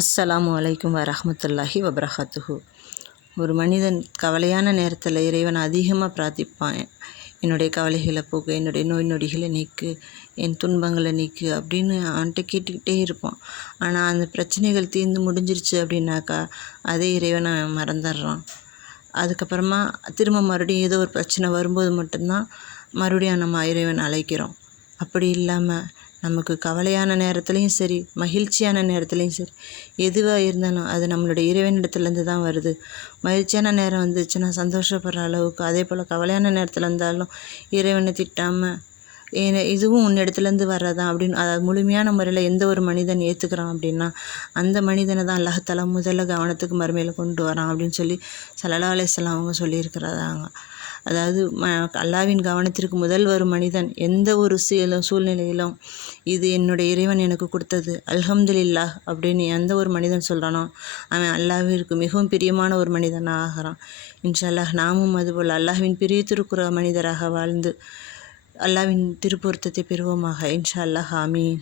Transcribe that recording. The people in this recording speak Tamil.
அஸ்ஸலாமு அலைக்கும் வரமத்துல்லாஹி வபரகாத்துஹு. ஒரு மனிதன் கவலையான நேரத்தில் இறைவனை அதிகமாக பிரார்த்திப்பான். என்னுடைய கவலைகளை போக்கு என்னுடைய நோய் நொடிகளை நீக்கு என் துன்பங்களை நீக்கு அப்படின்னு அவன்கிட்ட கேட்டுக்கிட்டே இருப்பான். ஆனால் அந்த பிரச்சனைகள் தீர்ந்து முடிஞ்சிருச்சு அப்படின்னாக்கா அதே இறைவனை அவன் மறந்துடுறான். அதுக்கப்புறமா திரும்ப மறுபடியும் ஏதோ ஒரு பிரச்சனை வரும்போது மட்டும்தான் மறுபடியும் நம்ம இறைவன் அழைக்கிறோம். அப்படி இல்லாமல் நமக்கு கவலையான நேரத்துலையும் சரி மகிழ்ச்சியான நேரத்துலையும் சரி எதுவாக இருந்தாலும் அது நம்மளுடைய இறைவனிடத்துலேருந்து தான் வருது. மகிழ்ச்சியான நேரம் வந்துச்சுன்னா சந்தோஷப்படுற அளவுக்கு அதே போல் கவலையான நேரத்தில் இருந்தாலும் இறைவனை திட்டாமல் ஏன்னா இதுவும் உன்னிடத்துலேருந்து வர்றதான் அப்படின்னு அதாவது முழுமையான முறையில் எந்த ஒரு மனிதன் ஏற்றுக்கிறான் அப்படின்னா அந்த மனிதனை தான் அல்லாஹாலா முதல்ல கவனத்துக்கு மறுமையில் கொண்டு வரான் அப்படின்னு சொல்லி சலலா அலிஸ்லாம் அவங்க சொல்லியிருக்கிறதாங்க. அதாவது ம அல்லாவின் கவனத்திற்கு முதல் வரும் மனிதன் எந்த ஒரு சீல சூழ்நிலையிலும் இது என்னுடைய இறைவன் எனக்கு கொடுத்தது அல்ஹம்துலில்லாஹ் அப்படின்னு எந்த ஒரு மனிதன் சொல்கிறானோ அவன் அல்லாவிற்கு மிகவும் பிரியமான ஒரு மனிதனாக ஆகிறான் இன்ஷால்லாஹ் நாமும் அதுபோல் அல்லாஹ்வின் பிரியத்திருக்கிற மனிதராக வாழ்ந்து அல்லாவின் திருப்பொருத்தத்தை பெறுவோமாக. இன்ஷா அல்லாஹ் ஆமீன்.